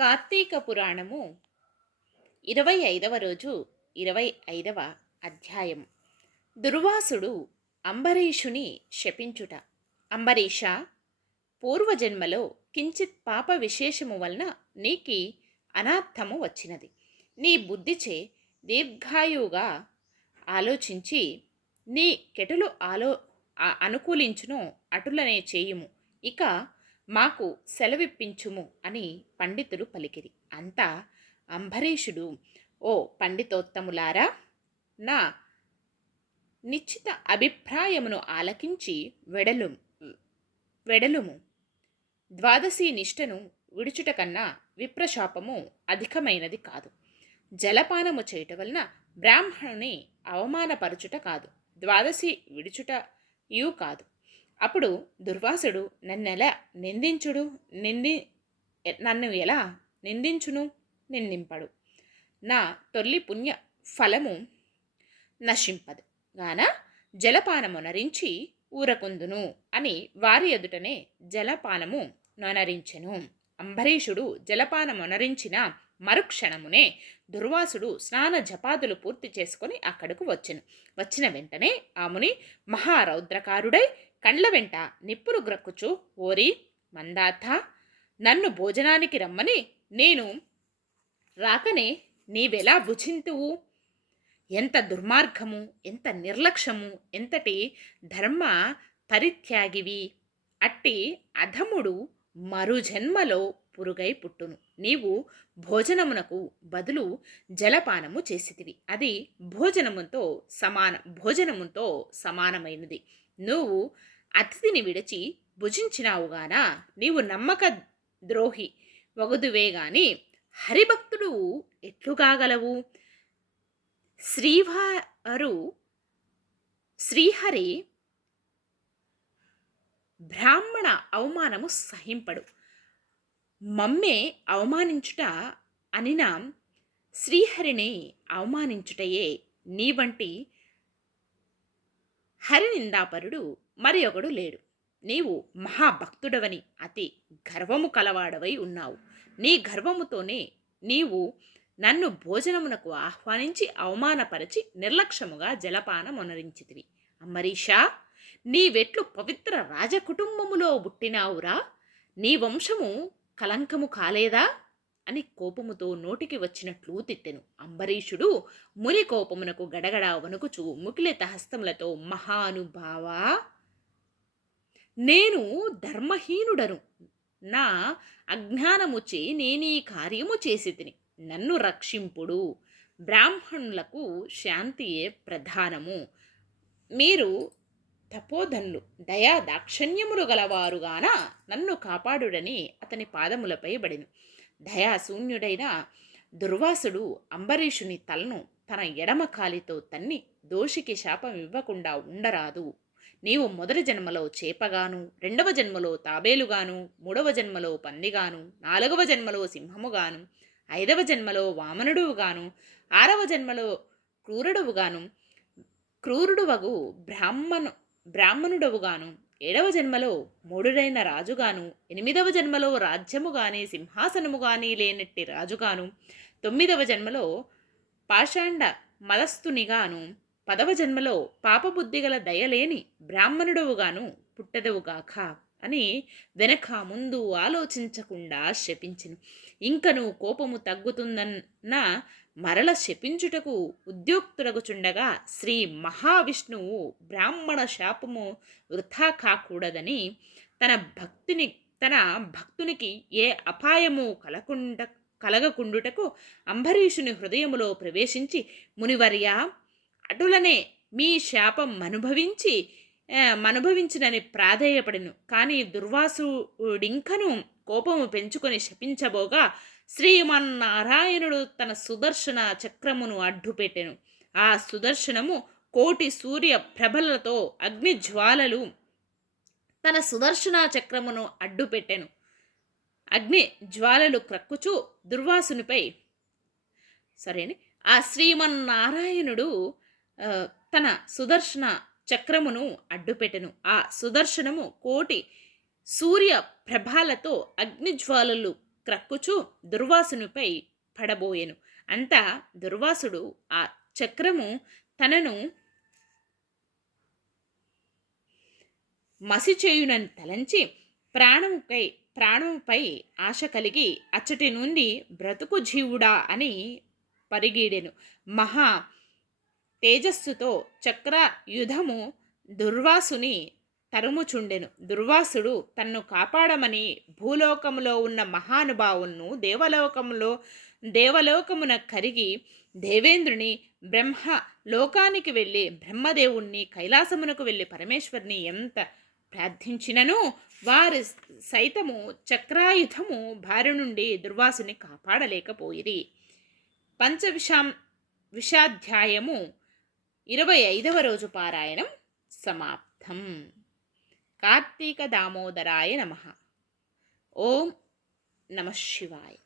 కార్తీక పురాణము 25వ రోజు 25వ అధ్యాయం. దుర్వాసుడు అంబరీషుని శపించుట. అంబరీష, పూర్వజన్మలో కించిత్ పాప విశేషము వలన నీకి అనార్థము వచ్చినది. నీ బుద్ధిచే దీర్ఘాయువుగా ఆలోచించి నీ కెటులు అనుకూలించును అటులనే చేయుము. ఇక మాకు సెలవిప్పించుము అని పండితులు పలికిరి. అంతా అంబరీషుడు, ఓ పండితోత్తములారా, నా నిశ్చిత అభిప్రాయమును ఆలకించి వెడలుము. ద్వాదశి నిష్టను విడుచుట కన్నా విప్రశాపము అధికమైనది కాదు. జలపానము చేయుట వలన బ్రాహ్మణుని అవమానపరచుట కాదు, ద్వాదశి విడుచుటయూ కాదు. అప్పుడు దుర్వాసుడు నన్ను ఎలా నిందించును? నిందింపడు. నా తొల్లి పుణ్య ఫలము నశింపదు గాన జలపానము నరించి ఊరకుందును అని వారి ఎదుటనే జలపానము నొనరించెను. అంబరీషుడు జలపానమొనరించిన మరుక్షణమునే దుర్వాసుడు స్నాన జపాదులు పూర్తి చేసుకొని అక్కడకు వచ్చిన వెంటనే ఆముని మహారౌద్రకారుడై కండ్ల వెంట నిప్పులు గ్రక్కుచు, ఓరి మందాత, నన్ను భోజనానికి రమ్మని నేను రాకనే నీవెలా భుజింతువు? ఎంత దుర్మార్గము, ఎంత నిర్లక్ష్యము, ఎంతటి ధర్మ పరిత్యాగివి! అట్టి అధముడు మరుజన్మలో పురుగై పుట్టును. నీవు భోజనమునకు బదులు జలపానము చేసితివి. అది భోజనముతో సమానమైనది. నువ్వు అతిథిని విడిచి భుజించినావుగాన నీవు నమ్మక ద్రోహి వగుదువే గాని హరిభక్తుడు ఎట్లుగాగలవు? శ్రీహరి బ్రాహ్మణ అవమానము సహింపడు. మమ్మే అవమానించుట అనినా శ్రీహరిని అవమానించుటయే. నీ వంటి హరినిందాపరుడు మరి ఒకడు లేడు. నీవు మహాభక్తుడవని అతి గర్వము కలవాడవై ఉన్నావు. నీ గర్వముతోనే నీవు నన్ను భోజనమునకు ఆహ్వానించి అవమానపరచి నిర్లక్ష్యముగా జలపానమొనరించితివి. అంబరీషా, నీవెట్లు పవిత్ర రాజకుటుంబములో పుట్టినావురా? నీ వంశము కలంకము కాలేదా అని కోపముతో నోటికి వచ్చినట్లు తిట్టెను. అంబరీషుడు ముని కోపమునకు గడగడ వణుకుచు ముకిలిత హస్తములతో, మహానుభావా, నేను ధర్మహీనుడను. నా అజ్ఞానముచే నేనీ కార్యము చేసి తిని. నన్ను రక్షింపుడు. బ్రాహ్మణులకు శాంతియే ప్రధానము. మీరు తపోధనులు, దయా దాక్షణ్యములు గలవారుగాన నన్ను కాపాడుడని అతని పాదములపై బడిను. దయాశూన్యుడైన దుర్వాసుడు అంబరీషుని తలను తన ఎడమ కాలితో తన్ని, దోషికి శాపం ఇవ్వకుండా ఉండరాదు. నీవు మొదటి జన్మలో చేపగాను, రెండవ జన్మలో తాబేలుగాను, మూడవ జన్మలో పందిగాను, 4వ జన్మలో సింహముగాను, 5వ జన్మలో వామనుడుగాను, 6వ జన్మలో క్రూరుడువగు బ్రాహ్మణుడవుగాను, 7వ జన్మలో మూఢుడైన రాజుగాను, 8వ జన్మలో రాజ్యము గాని సింహాసనము గాని లేనట్టి రాజుగాను, 9వ జన్మలో పాషాండ మదస్తునిగాను, 10వ జన్మలో పాపబుద్ధిగల దయలేని బ్రాహ్మణుడవుగాను పుట్టెదవుగాక అని వెనక ముందు ఆలోచించకుండా శపించెను. ఇంకను కోపము తగ్గుతుందన్న మరల శపించుటకు ఉద్యోక్తుడగుచుండగా శ్రీ మహావిష్ణువు బ్రాహ్మణ శాపము వృథా కాకూడదని తన భక్తునికి ఏ అపాయము కలగకుండుటకు అంబరీషుని హృదయములో ప్రవేశించి, మునివర్య, అటులనే మీ శాపం అనుభవించినని ప్రాధేయపడెను. కానీ దుర్వాసుడింకను కోపము పెంచుకొని శపించబోగా శ్రీమన్నారాయణుడు తన సుదర్శన చక్రమును అడ్డుపెట్టెను. ఆ సుదర్శనము కోటి సూర్య ప్రభలతో అగ్నిజ్వాలలు తన సుదర్శన చక్రమును అడ్డుపెట్టెను. అగ్ని జ్వాలలు క్రక్కుచు దుర్వాసునిపై ఆ శ్రీమన్నారాయణుడు తన సుదర్శన చక్రమును అడ్డుపెట్టెను. ఆ సుదర్శనము కోటి సూర్య ప్రభాలతో అగ్నిజ్వాలలు క్రక్కుచు దుర్వాసునిపై పడబోయెను. అంతా దుర్వాసుడు ఆ చక్రము తనను మసి చేయునని తలంచి ప్రాణముపై ఆశ కలిగి అచ్చటి నుండి బ్రతుకు జీవుడా అని పరిగీడెను. మహా తేజస్సుతో చక్రాయుధము దుర్వాసుని తరుముచుండెను. దుర్వాసుడు తన్ను కాపాడమని భూలోకములో ఉన్న మహానుభావులను దేవలోకమున కరిగి దేవేంద్రుని బ్రహ్మ లోకానికి వెళ్ళి బ్రహ్మదేవుణ్ణి కైలాసమునకు వెళ్ళి పరమేశ్వరిని ఎంత ప్రార్థించినను వారు సైతము చక్రాయుధము భార్య నుండి దుర్వాసుని కాపాడలేకపోయిరి. విషాధ్యాయము 25వ రోజు పారాయణం సమాప్తం. కార్తీక దామోదరాయ నమః. ఓం నమః శివాయ.